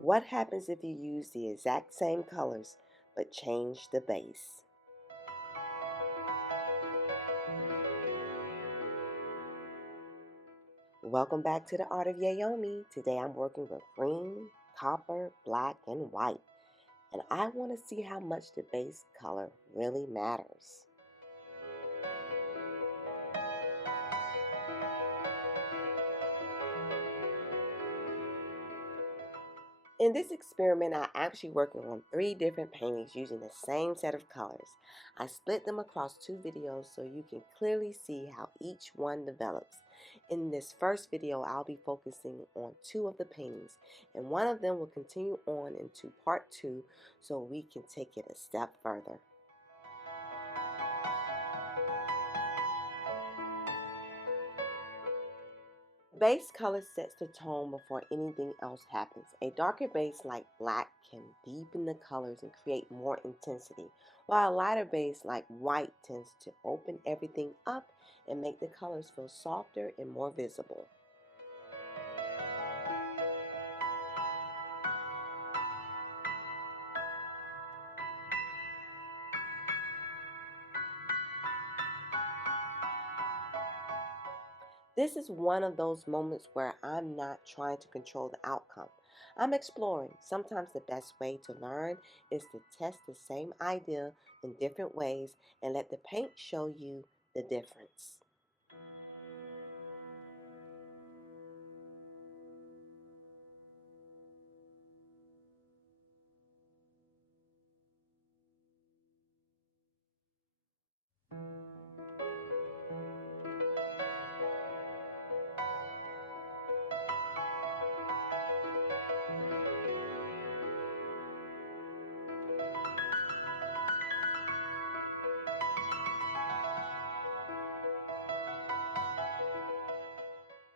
What happens if you use the exact same colors but change the base? Welcome back to the Art of Yayomi. Today I'm working with green, copper, black, and white. And I want to see how much the base color really matters. In this experiment, I'm actually working on 3 different paintings using the same set of colors. I split them across 2 videos so you can clearly see how each one develops. In this first video, I'll be focusing on 2 of the paintings, and one of them will continue on into part 2 so we can take it a step further. Base color sets the tone before anything else happens. A darker base like black can deepen the colors and create more intensity, while a lighter base like white tends to open everything up and make the colors feel softer and more visible. This is one of those moments where I'm not trying to control the outcome. I'm exploring. Sometimes the best way to learn is to test the same idea in different ways and let the paint show you the difference.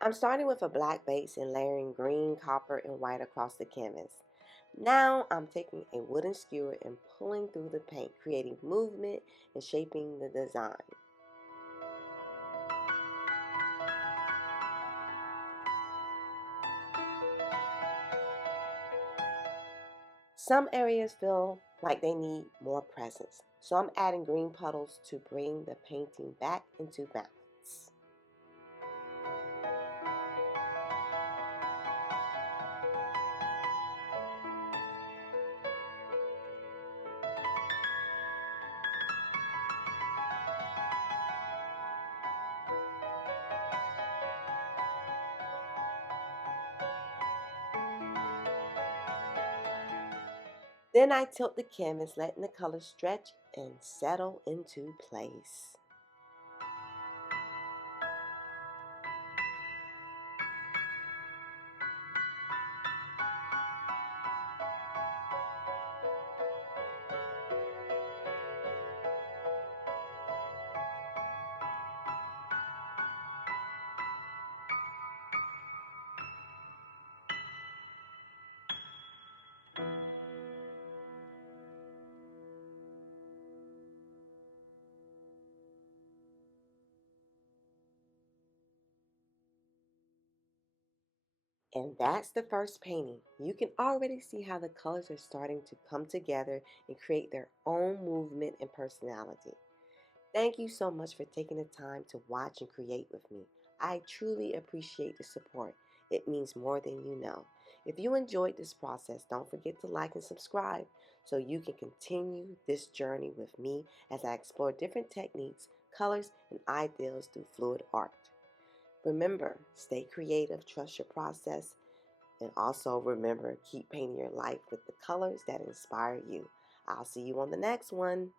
I'm starting with a black base and layering green, copper, and white across the canvas. Now I'm taking a wooden skewer and pulling through the paint, creating movement and shaping the design. Some areas feel like they need more presence, so I'm adding green puddles to bring the painting back into balance. Then I tilt the canvas, letting the colors stretch and settle into place. And that's the first painting. You can already see how the colors are starting to come together and create their own movement and personality. Thank you so much for taking the time to watch and create with me. I truly appreciate the support. It means more than you know. If you enjoyed this process, don't forget to like and subscribe so you can continue this journey with me as I explore different techniques, colors, and ideas through fluid art. Remember, stay creative, trust your process, and also remember, keep painting your life with the colors that inspire you. I'll see you on the next one.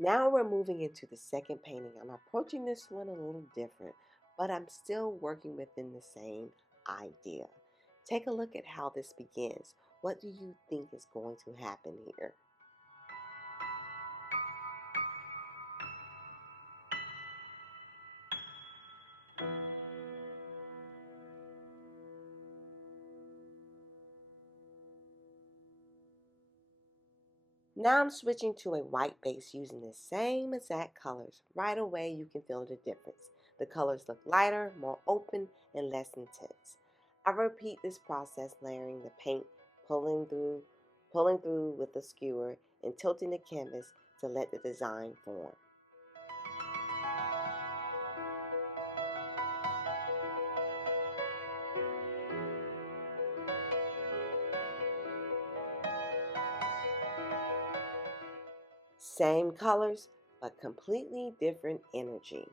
Now we're moving into the second painting. I'm approaching this one a little different, but I'm still working within the same idea. Take a look at how this begins. What do you think is going to happen here? Now I'm switching to a white base using the same exact colors. Right away you can feel the difference. The colors look lighter, more open, and less intense. I repeat this process layering the paint, pulling through, pulling through with the skewer, and tilting the canvas to let the design form. Same colors, but completely different energy.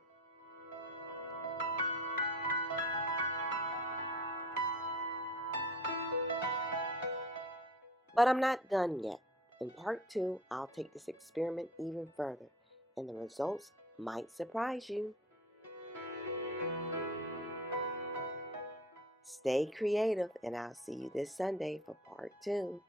But I'm not done yet. In part two, I'll take this experiment even further, and the results might surprise you. Stay creative, and I'll see you this Sunday for part two.